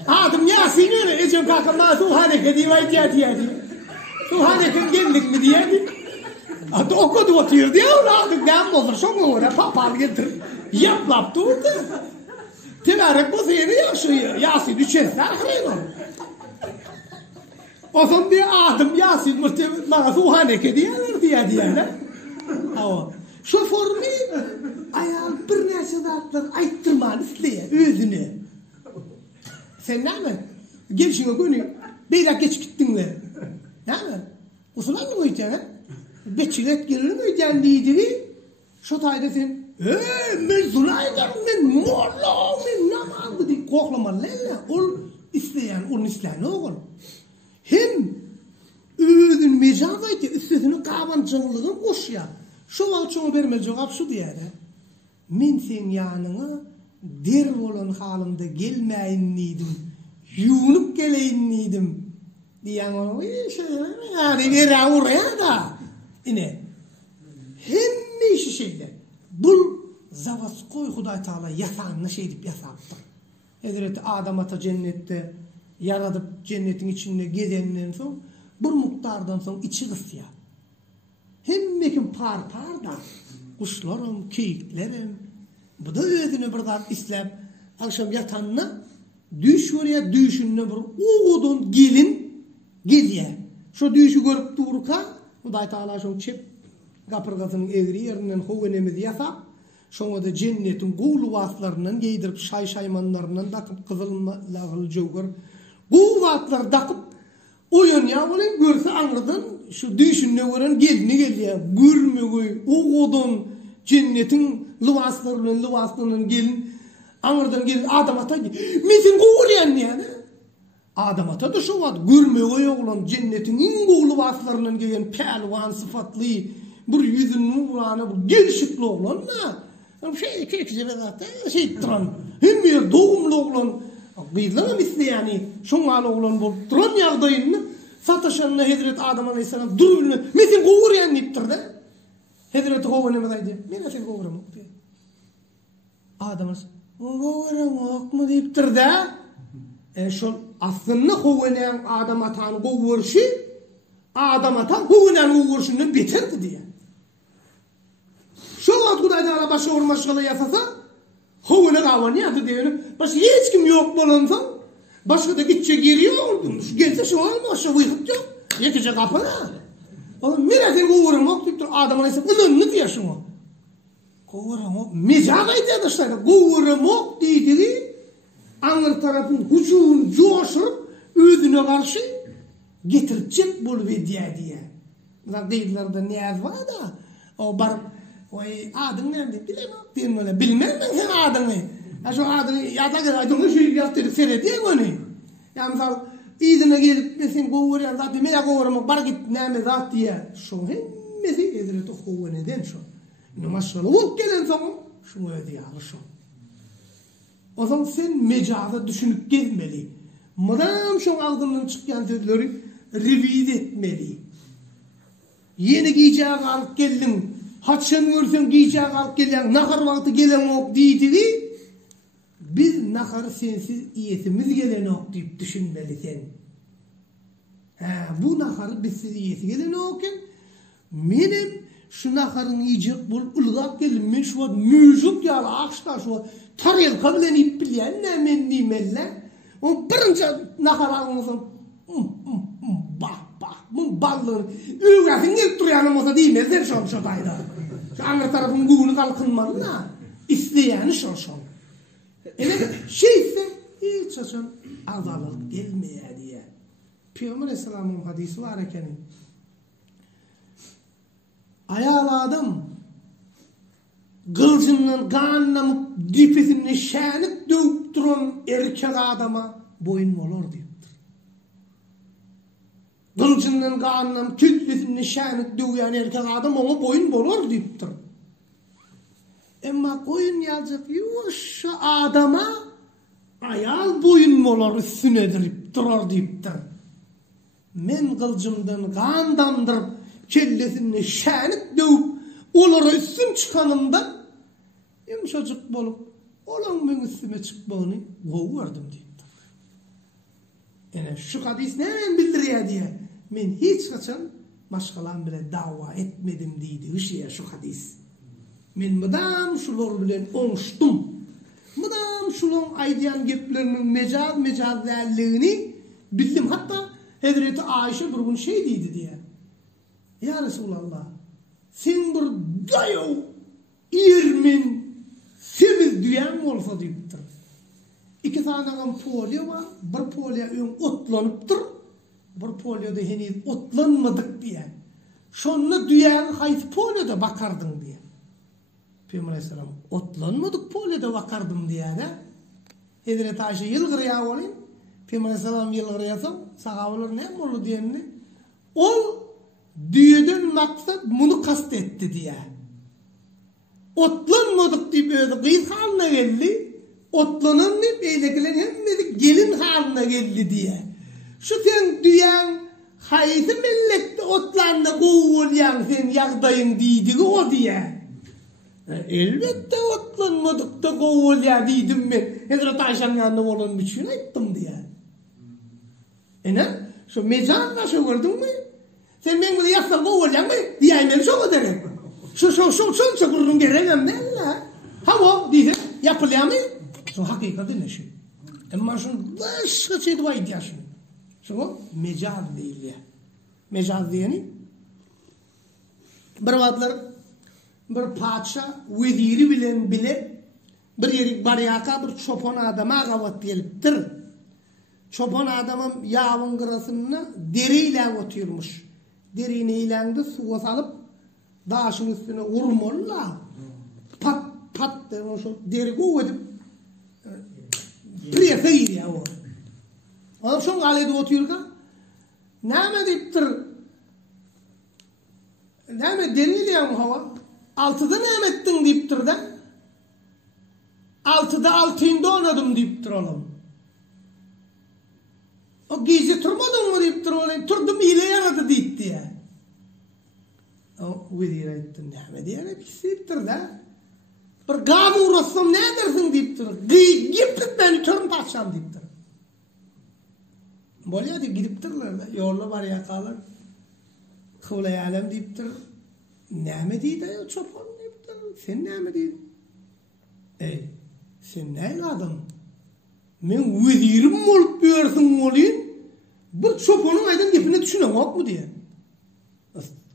Adım Yasin öyle ecem kalkında suhane kelime ihtiyar diye. Suhane kelime geldik mi diye. Adı okudu otuyor diye. Adım ne olur şunu uğra papal getir. Yaplap durdu. Tebarek bu seni yaşıyor. Yasin üçerler hayır olur. O zaman bir adım Yasin bana suhane kelime diye. Şu formu ayağın bir neçe zatlar ayttırmanı isteye, özünü. Sen ne mi? Gelişine günü, beyler geç gittinler. Ne mi? Usulan mı öyeceksin ha? Beçilet gelir mi öyeceksin deydi. Şu tayda sen, men zulaydan, men morla, men namazdı deyip koklaman lella. Ol isteyen, onun isteyen oğul. Hem özün mecazaydı, üstesini kavançılığın boş ya. Şu valçoğu verme cevap şu diye de. Men sen yanına der olan halımda gelmeyin neydim. Yunup geleyin neydim. Diyen onu yani nere oraya da. Yine. Hem işi şeyde. Bul zavas koy Huday Teala yasanını şey deyip yasaktır. Hazreti Adam ata cennette yaradıp cennetin içinde gezenden son bir muktardan son içi kısya. Hemmekin par da kuşlarım, keyiklerim. Bu da özünü birden islep akşam yatanına düş oraya düşünne bir uğudun gelin geliye. Şu düşü görüp dururka Huday Teala şu çep kapırgasının egri yerinden hovenemiz yasap şoňa da cennetin goğlu vaslarından giydirip şaymanlarından takıp kızılmağıl jogor bu vatlar takıp oyun ya olan görse anladın şu düşünne gören gelini geliyor görmüyor oğudun cennetin lüvaslarının gelin anladın gelin adam ata mesin goğulayan yani adam ata da şu vat görmüyor oğlan cennetin in goğlu vaslarının gelen pelvan sıfatlı bir yüzün nurana bu gelişikli oğlan da şey kekce zaten şey tran hem bir doğumlu oğlan bıyıklarım iste yani şoňaly oğlan bolup duran ýagdaýyny sataşanına Hazreti Adam Aleyhisselam dur bilme metin goğuryan deyipdir de Hazreti Havva ne diýdi men sen goğuram diýdi Adam goğuram okmu deyipdir de şol aslında Havva'nın Adam atan goğurşy Adam atan Havva'nın goğurşundan beterdi diye şu wagt Hudaý Teala başa urmaşgaly ýasasa Havva'nın gawan ýaty diýeni başga hiç kim ýok bolansa başka da gitçe giriyor. Gelse şu an mı? Şu uyup yok. Yekece kapına. Oğlum milletin kovurum yok. Adam Aleyhisselam önünü diye şunu. Kovurum yok. Mecagaydı ya da işte. Kovurum yok deydi. Anır tarafın hücum coşurup özüne karşı getirecek bulup diye. Bunlar deydiler de niyaz var da. O bar adın nerede? Bilemem. Bilmem ben sen adını. Şu adını yadla adını şu yaptırdı seyrediyor onu. Ya misal izine gelip mesela goğuruyan zaten mene goğurumak bar git neme zat diye. Şu hemmesi edildi o neden şu. Ne maşallah o gelen zaman şu öyle şu. O zaman sen mecaza düşünüp gezmeli. Madem şu ağzından çıkan sözleri revize etmeli. Yeni giyeceği alıp geldin. Haçan görsen giyeceği alıp gelen, nahar vakti gelen ok deydi. biz nahar sensiz iyetimiz gelen ok deyip düşünmelisin. Bu nahar bizsiz iyeti gelen okken menim şu naharın yiyecek bol ılgak gelin men şu müzik yala akşta şu tarel kablen ipleyen ne men nimelle o birinci nahar almışım bak bu ballığın ügafin gelip duruyanım olsa değil mi? Sen şu dayda. Şu anır tarafın güğünü kalkınmalı na. İsteyeni şu. Şeyse hiç açan azalık gelmeye diye. Peygamber Aleyhisselam'ın hadisi var ekenin. Ayal adam gılcından kanla dipesini şenlik dövüp duran erkek adama boyun olur diyor. Gılcından kanla dipesini şenlik dövüyen erkek adam ona boyun olur deyiptir. Ama koyun yazacak şu adama ayal boyun olur üstüne durar deyiptir. Men gılcımdan kandandırıp kellesini şenlik dövüp olara üstüm çıkanımdan yumuşacık bolup olan ben üstüme çıkmağını kovverdim deyiptir. Yani şu hadis ne bildiriyor diye men hiç kaçan başkalan bile dava etmedim deydi şeye şu hadis. Men mıdam şular bilen onuştum. Mıdam şulan aydiyan geplerinin mecaz değerlerini bildim. Hatta Hazreti Ayşe bir gün şey deydi diye. Ya Resulallah sen bir gayo irmin semiz duyan olsa deyiptir. İki tane polio var. Bir polio ön otlanıptır. Bir polio da henüz otlanmadık diye. Şonunu duyan hayt polio da bakardın diye. Peygamber Aleyhisselam otlanmadık polio da bakardım diye de. Hazreti Ayşe yılgırıya olayım. Peygamber Aleyhisselam yılgırıyasam sahabeler ne oldu diyenini. Ol düğüden maksat bunu kastetti diye. Otlanmadık deyip öyle kıyız haline geldi. Otlanan deyip eylekiler hem gelin haline geldi diye. Şu sen duyan haydi millette otlanla kovulyan sen yağdayın deydi o diye. Elbette otlanmadık da kovulya deydim ben. Hazreti Ayşe'nin yanında olan bir şey ettim diye. Ne? Şu mezarla şu gördün mü? Sen ben bunu yapsam kovulyan mı? Diyeyim ben şu derim. Şu çakırın gereken ne la? Hava diyecek yapılıyor mu? Şu hakikaten ne şey? Ama şunun başka şey dua ediyorsun. Şu mecaz değil ya. Mecaz diyeni. Bir vatlar bir padşah veziri bilen bile bir yerik bariyaka bir çopan adama gavat geliptir. Çopan adamın yağın kırasını deriyle otuyormuş. Derini ilendi suya salıp daşın üstüne vurmalı. Pat demiş o deri koydum. Priye ya o. Adam şun galede oturuyor ka. Näme deyiptir? Näme deriyle yağın hava? Altıda näme ettin deyiptir de. Altında oynadım deyiptir oğlum. O gezi turmadın mı deyiptir oğlum. Turdum hile yaradı deyip diye. O vezir ettin näme diyene pisiptir de. Bir gavı uğraşsam ne dersin deyiptir. Giptik beni törüm taşşam deyiptir. Bolya deyip gidiptirler de. Yollu var yakalar. Kıvlay alem deyiptir. Näme deydi ya çopan deyiptir. Sen näme deydi? Sen näyle adam? Men vezirim olup buyursun olayım. Bir çopanın aydan dipine düşünen yok mu diye.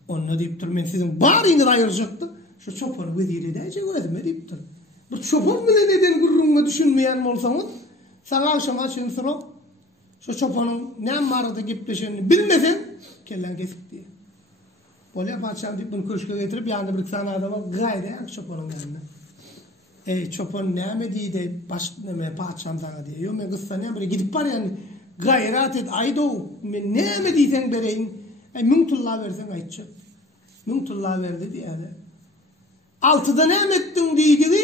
Onunla deyiptir men sizin bariniz ayıracaktı. Şu çopan veziri deyecek özüme deyiptir. Bir çopan bile neden gurrunga düşünmeyen olsanız sana akşam açın sıra şu çopanın ne marada gipleşenini bilmesen kellen kesip diye. Bolya padişahım deyip bunu köşke getirip yanında bir tane adama gayde yak çopanın yanına. Çopan näme deydi baş näme padişahım sana diye. Yo men kıssa näme gidip var yani gayret et aydo men näme deysen bereyin. Müntullah versen aytçı. Müntullah verdi diye. Altıda näme ettin deydi.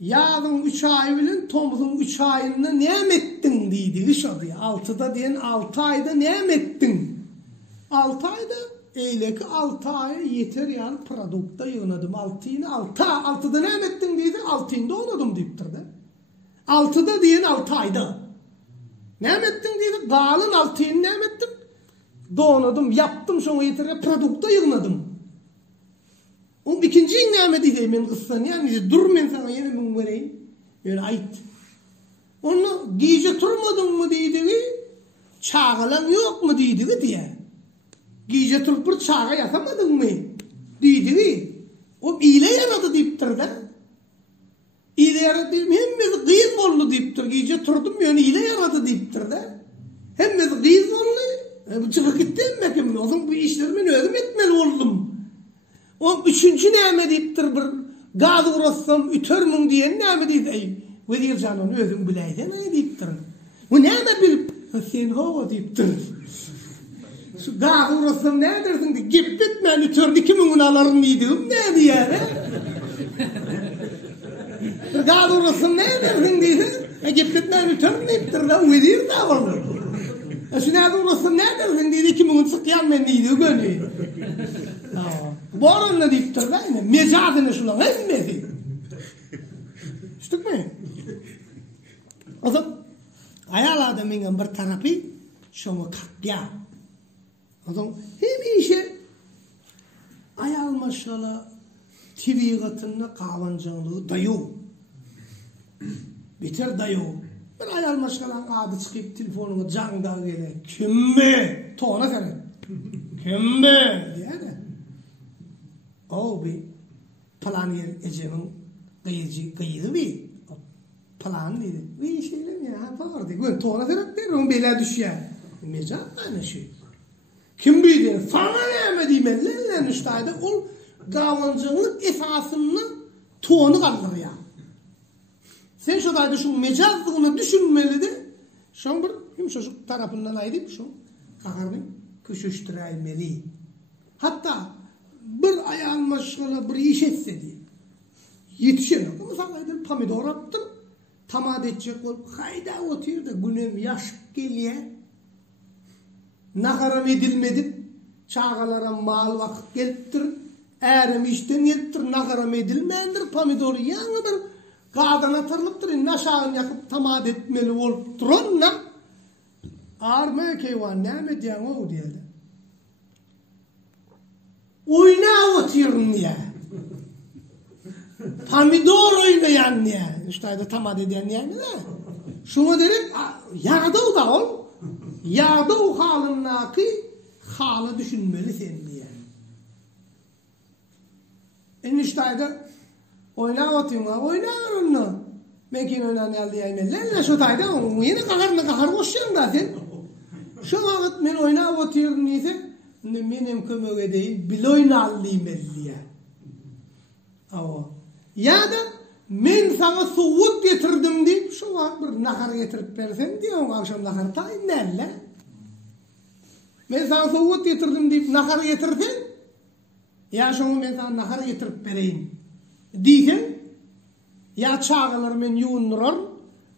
Yağın 3 ay bilen tomuzun 3 ayında näme ettin deydi. Şu diye. Altıda diyen 6 ayda näme ettin. 6 ayda eyleki 6 aya yeter yani produkta yığınadım. 6'da näme ettin deydi. 6'ında oynadım deyiptir de. 6'da diyen 6 ayda. Ne ettin dedi? Galın 6'yını ne ettim? Donadım, yaptım, sonra yetere produkta yığnadım. O ikinci ne dedi men kıssan yani dur men sana yeni men vereyim. Öyle ait. Onu giyce turmadın mı dedi? Çağalan yok mu dedi diye. Giyce turup bir çağa yapamadın mı? Dedi. O ile yaradı deyiptir de. İle yaradı deyip hemmesi kıyız oldu deyiptir. Giyce turdum yani ile yaradı deyiptir de. Hemmesi kıyız oldu. Çıkıp gittim mekim. O zaman bu işlerimi özüm etmeli oldum. O üçüncü neyme deyiptir bir gazı uğraşsam ütermün diyen neyme deyip Vedir canını özüm bileyden ne deyiptir. O neyme bilip sen hava deyiptir. Şu gazı uğraşsam ne dersin de gip bitmen üterdi 2000'ün alırım mıydım ne diye. Gazı uğraşsam ne dersin deyip gip bitmen üterdi deyiptir de vedir de var. Şu gazı uğraşsam ne dersin deyip 2000'ün sıkıyan men neydi gönüyor. Bu arada deyiptir de mecazını şulan hepmesi. İştik mi? O zaman ayal adamın bir tarafı şunu katya. O zaman hem işe ayal maşallah TV katında kavancanlığı dayı. Biter dayı. Bir ayal maşallah adı çıkıp telefonunu canda gele. Kimbe? Toğuna sene. Kimbe? Diye de. O bir plan yer ecemin kıyıdı bir plan dedi. Bir şeyle ya vardı. Gön toğuna sene der. Onun bela düşüyor. Mecaz aynı şey. Kim bilir? Sana ne mi diyeyim? Lellen üstaydı. O gavancının esasını toğunu kaldır ya. Sen şuradaydı şu mecazlığını düşünmeli de şu bir yumuşacık tarafından ayırıp şu kakarını köşüştürelmeli. Hatta bir ayağın maşgala bir iş etse diye. Yetişen yok. Mesela pomidor attım. Tamad edecek olup hayda oturuyor da günüm yaş geliyor. Nakaram edilmedip çağalara mal vakit geliptir. Eğerim işten yettir. Nakaram edilmeyendir. Pomidoru yanı bir kağıdan atırılıptır. Naşağın yakıp tamad etmeli olup durunla ağırmaya keyvan ne ediyen o diye de. Oyna oturuyorsun diye. Pomidor oynayan diye. İşte tamad ediyen diye mi de? Şunu derim yağda o da ol. Yağda o halınlaki halı düşünmeli sen diye. Eniştayda oyna oturuyorsun. Oyna onu. Mekin oynan elde yaymelerle şu tayda onu yine kakar koşuyorsun da sen. Şu vakit men oyna oturuyorum neyse. Benim kömök edeyim. Bil oynallıyım diye. Ya da men sana soğuk getirdim deyip şu vakit bir nakar getirip versen diye o akşam nakar tayin nerede? Men sana soğuk getirdim deyip nakar getirsen ya şunu men sana nakar getirip vereyim diysen ya çağılır men yuğundurar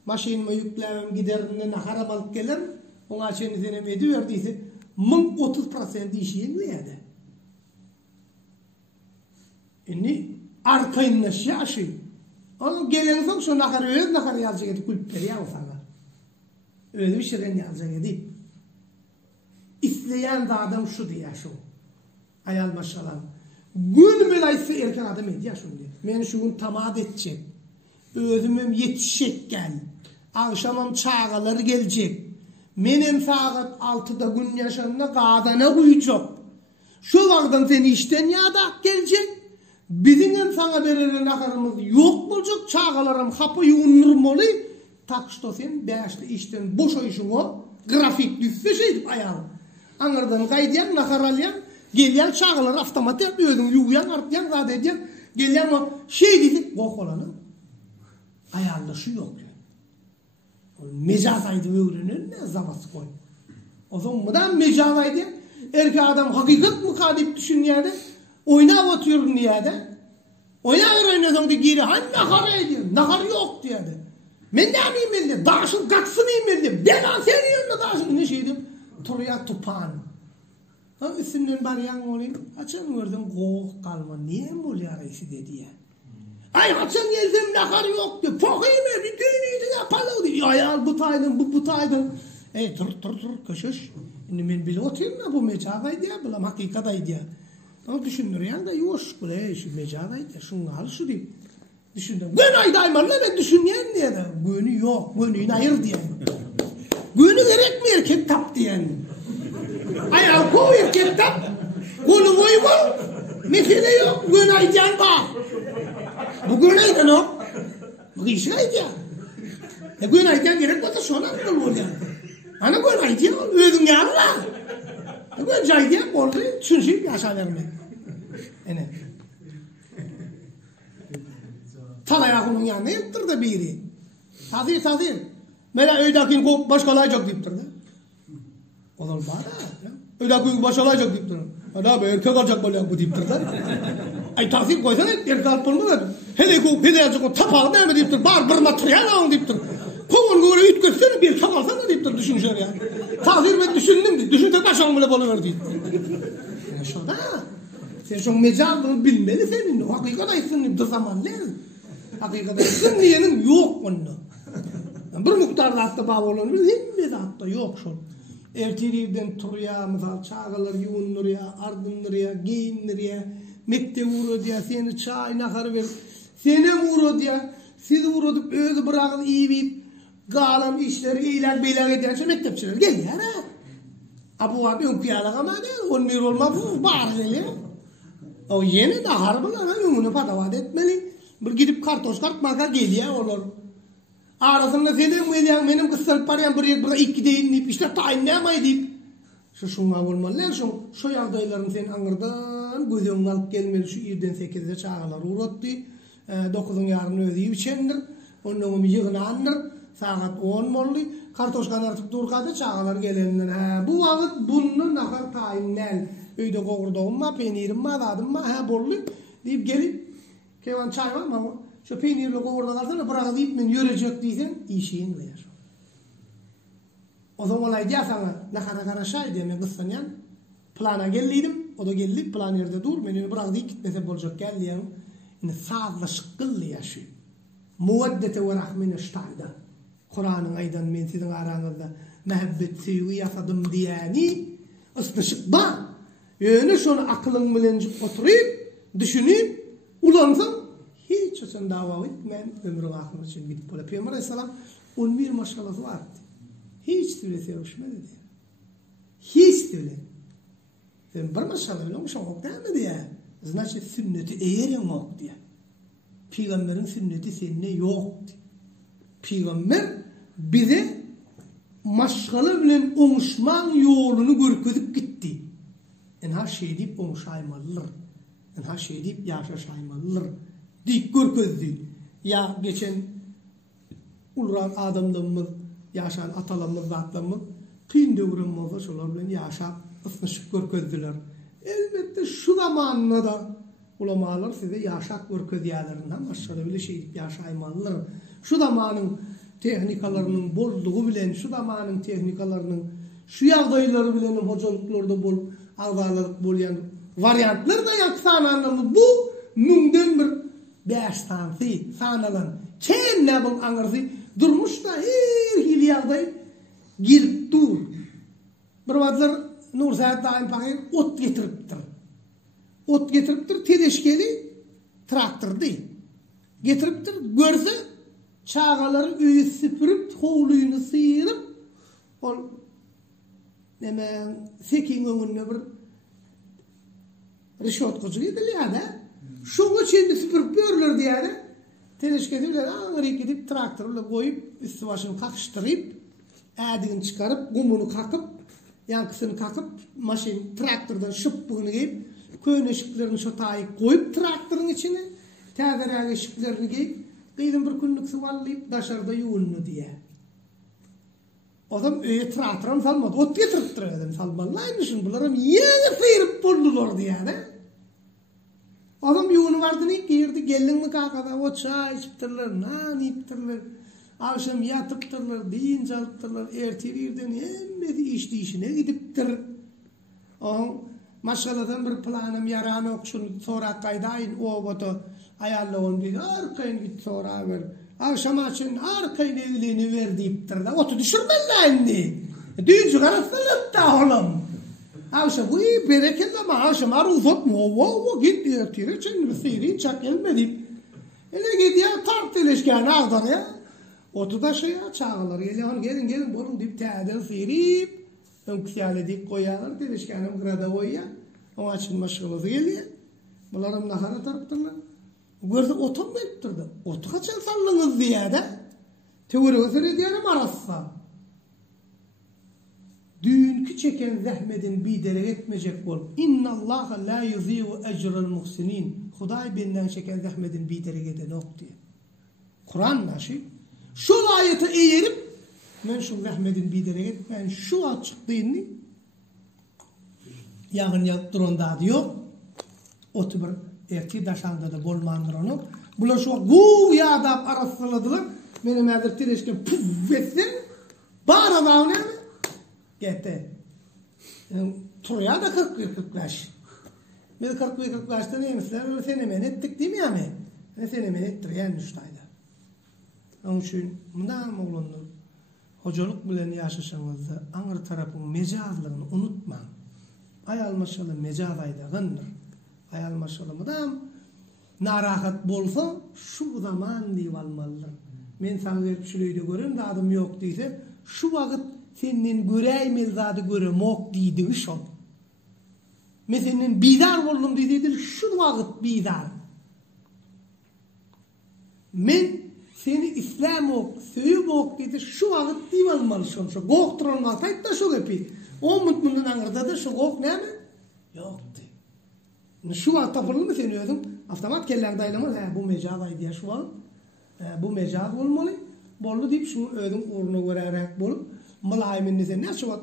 maşinime yüklemem giderimde nakara alıp gelir ona çeni senem ediyor deyse 30% işin neydi? Yani arkayınla şaşı. Onun gelen son şu nakarı öz nakarı yazacak edip kulüpleri yansana. Öyle bir şeyden yazacak edip. İsteyen de adam şu diye şu. Ayal maşallah. Gün belaysa erken adam ediyor şunu diye. Ben şunu tamad edecek. Özümüm yetişecek gel. Akşamım çağaları gelecek. Menem saat 6'da gün yaşamına kadana koyacak. Şu vaktan seni işten ya da gelecek. Bizim sana verilen nakarımız yok bulacak. Çağalarım kapıyı unurmalı. Tak işte sen beşli işten boş işin o. Grafik düşse şey ayağım. Anırdan kaydiyen nakaralayan. Gelen çağalar avtomat yapıyordun. Yuğuyan artyan zaten edeceksin. Gelen o şey dedi. Bok olanı. Ayağında şu yok. Mecazaydı öğrenin ne zavası koy. O zaman bundan mecazaydı. Erkek adam hakikat mukadip düşünüyor da. Oyna oturuyor niye de. Oyna öğreniyorsun da geri. Hani nakar ediyor. Nakar yok diye de. Men ne yapayım elde? Daşın kaksınayım elde. Ben anseriyorum da daşın. Ne şeydim? Turya tupan. Ha isimden bari yan olayım. Açan gördüm. Koğuk kalma. Niye mi oluyor arayısı dedi ya. Ay açan geldim nakar yok diyor. Fokayım bir düğünüydü ya palav diyor. Ayal bu taydın. Dur köşüş. Şimdi ben bile oturayım da bu mecadaydı ya. Bulam hakikataydı ya. Ama düşünür yani da yoş bile şu mecadaydı ya. Şunu al şu diyeyim. Düşündüm. Gün aydayım lan ben düşünmeyen diye de. Günü yok. Günü ayır diye. Günü gerekmiyor kitap diyen. Ayal koy kitap. Konu koy mu? Mesele yok. Gün aydayan bak. Bu gün aydan o. Bu işe aydayan. Gün aydayan gerek olsa sonra mı oluyor? Ana gün aydayan ödün ya Allah. Gün aydayan oldu. Çünkü yaşa vermek. Yani. Talayağının yanına yıktırdı biri. Tazir. Mela öydakini kop başkalayacak deyip durdu. Olur bana. Öydakini başkalayacak deyip durdu. Ana be erkek alacak böyle bu deyip durdu. Ay tazir koysana erkek alıp bulundu. Hele yazık o tapal ne mi deyip durdu. Bar bir materyal alın deyip durdu. Kovun göre üt görsene bir tapalsana deyip durdu düşüncer ya. Tazir ben düşündüm deyip. Düşünce başağım bile buluver deyip. Ya şurada. Sen şu mecalını bilmeli senin. O hakikat aysın deyip dur zaman ne? Hakikaten dinleyenin yok onu. Bir muhtarda hatta bağ olan bir hatta yok şu. Ertiriden turuya, misal çağalar yuğunur ya, ardınır ya, giyinir ya, mekte vuru diye, seni çay nakar ver, seni vuru diye, sizi vuru diye, özü bırakın iyi bir galan işleri, iyiler beyler ediyorsa mektepçiler gel ya ne? Abu abi önküyalık ama ne? On bir olma bu, bağır geliyor. O yeni de harbılar, onu patavat etmeli. Bir gidip kartoş kartmaka geliyor olur. Arasında senin benim kısır parayan bir iki deyinleyip işte tayinlemay deyip. Şuna olmalılar şu yağdayların sen anırdan gözünü alıp gelmeli şu 7'den 8'e çağalar uğrattı. 9'un yarını ödeyip içendir. Onun yığını andır. Saat 10 mollu. Kartoşkan artık durkadı çağalar gelenler. Bu vakit bunun nakar tayinlen. Öyde koğurduğum ma, peynirim ma, adadım ma, bollu deyip gelip kevan çay var mı? Şu peynirli koğurda kalsana bırak deyip ben yürüyecek diysen işin ver. O zaman olay diye sana ne kadar şey diye ben kıssanyan plana geldiydim. O da geldi plan yerde dur. Ben onu bırak deyip gitmese bolacak geldi yani. Yine sağla şıkkıllı yaşıyor. Muvaddete ve rahmine ştayda. Kur'an'ın aydan ben sizin aranızda mehabbet sevgi yasadım diyeni aslında şıkba. Yani şunu aklın bilinci oturup düşünüp ulansam hiç açın dava etmem ömrü aklım için bitip böyle. Peygamber Aleyhisselam 11 maşallah vardı. Hiç türlü sevişmedi diye. Hiç türlü. Ben bir maşallah bile olmuş yok değil mi diye. Значит sünneti eğerin yok diye. Peygamberin sünneti seninle yok diye. Peygamber bize maşgala bilen onuşman yolunu görkezip gitti. Her şey deyip onuşaymalıdır. Her şey deyip yaşaşaymalıdır. Deyip görkezdi. Ya geçen ulran adamlarımız, yaşayan atalarımız, zatlarımız kıyın devrimimizde şolar bilen yaşayıp ısınışıp görkezdiler. Elbette şu zamanla da ulamalar size yaşak görkeziyelerinden maşgala bile şey deyip yaşaymalıdır. Şu zamanın tehnikalarının bolluğu bilen, şu zamanın tehnikalarının, şu yağdayları bilenin hocalıklarda bol, ağdalık bolayan varyantlar da yapsananımız bu münden bir 5 tanesi sanalan. Çen ne bu anırsı durmuş da her hili yağday girip dur. Bir vadlar Nur Saat daim pakayın ot getiriptir. Ot getiriptir, tedeşkeli traktör değil. Getiriptir, görse çağaları üyü süpürüp, hovluyunu sıyırıp, hemen sekin önüne bir rişotkacı gidiyor ya da, şunu şimdi süpürüp görülür diye de, teneşkedi bile ağırı gidip traktörle koyup, üstü başını kakıştırıp, adını çıkarıp, kumunu kakıp, yankısını kakıp, maşin traktörden şıppığını giyip, köyün ışıklarını şotayı koyup traktörün içine, tezerağ ışıklarını giyip, kıydım bir günlük sıvallayıp dışarıda yoğunlu diye. Adam öyle traktörüm salmadı. Ot getirip duruyor salmalı. Aynı düşün. Bunlarım yeni sıyırıp buldular diye. Adam yoğunu vardı ne girdi. Gelin mi kakada o çay içiptirler. Nan içiptirler. Akşam yatıptırlar. Deyince alıptırlar. Ertelirden emmedi işti işine gidiptir. Maşalah'dan bir planım yaranı okşun. Sonra kaydayın. O botu ayarlawan bir arkayın git sonra ver. Akşam açın arkayın evliliğini ver deyiptir da otu düşürmelenni. Düğüncü karasılıp da oğlum. Akşam bu iyi bereketli ama akşam aruzot mu? O git diyor. Için seyri çak gelmedi. Ele gidiyor tart eleşken ağdır ya. Otu da çağılır. Gelin bolun deyip tağdan seyrip. Önküsiyale deyip koyalır. Eleşkenim kırada koyuyor. O açın maşgılısı geliyor. Bunlarım nahara tarıptırlar. Gördü otum mu ettirdi? Otu kaçan sallınız diye de. Teori ösür diyelim arasla. Dünkü çeken zahmetin bir dere etmeyecek bol. İnna Allah la yuzi'u ecrel muhsinin. Huday benden çeken zahmetin bir dere eden ok diye. Kur'an naşi. Şu ayeti eğerip men şu zahmetin bir dere et. Ben şu açık dinni. Yağın yaptırında diyor. Otu bir erti daşanda da bolmandır onu. Bular şu gu yadap arasıladılar. Benim edir tireşken puf etsin. Bağıra da ne? Gitti. Turya da 41-45. Bir 41-45'te neymişler? Öyle fenomen ettik değil mi yani? Fenomen ettiren düştaydı. Onun için bundan oğlanlar hocalık bilen yaşaşanızda anır tarafın mecazlığını unutma. Ayal maşalı mecazaydığındır. Ayal maşalı mıdam narahat bolsa şu zaman deyip almalıdır. Men sana verip şurayı görün de adım yok deyse şu vakit senin göreyim zadı göremok deydi şol. Men senin bidar boldum deydi şu vakit bidar. Men seni İslam ok, söyüp ok deydi şu vakit deyip almalı şol. Şu goqtırılmaz tayt da şu gepi. O mutmundan anırda da şu goq ne mi? Yok deydi. Şu vakit tapırlı mı seni özüm? Avtomat kellek daylamaz. Bu mecazaydı ya şu vakit. Bu mecaz olmalı. Bollu deyip şunu özüm uğruna görerek bolup Malayımın nese ne şu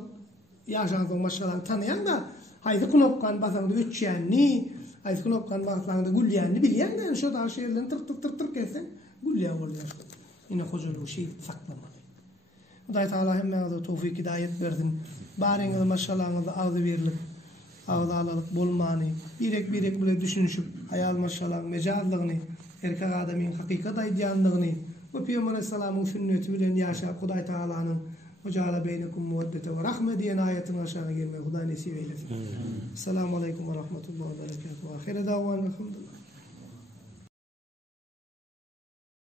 yaşansın maşalan tanıyan da haydi knopkan basanda üçyenni haydi knopkan basanda gülyenni bilyen de şu da şeylerin tır kesen gülyen oluyor. Yine hocalığı şey saklamalı. Huday Teala hemme tevfik hidayet versin. Bariniz maşalahınızda ağzı verilip ağzı alalık bolmani birek bile düşünüşüp hayal maşalahın mecazlığını erkek adamın hakikat aydiyanlığını ve Peygamber Aleyhisselam'ın sünneti bilen yaşayıp Huday Teala'nın وجعل بينكم مودة ورحمة دي آية عشان غير ما خدا نسي ويلتي السلام عليكم ورحمة الله وبركاته وآخر دعوانا الحمد لله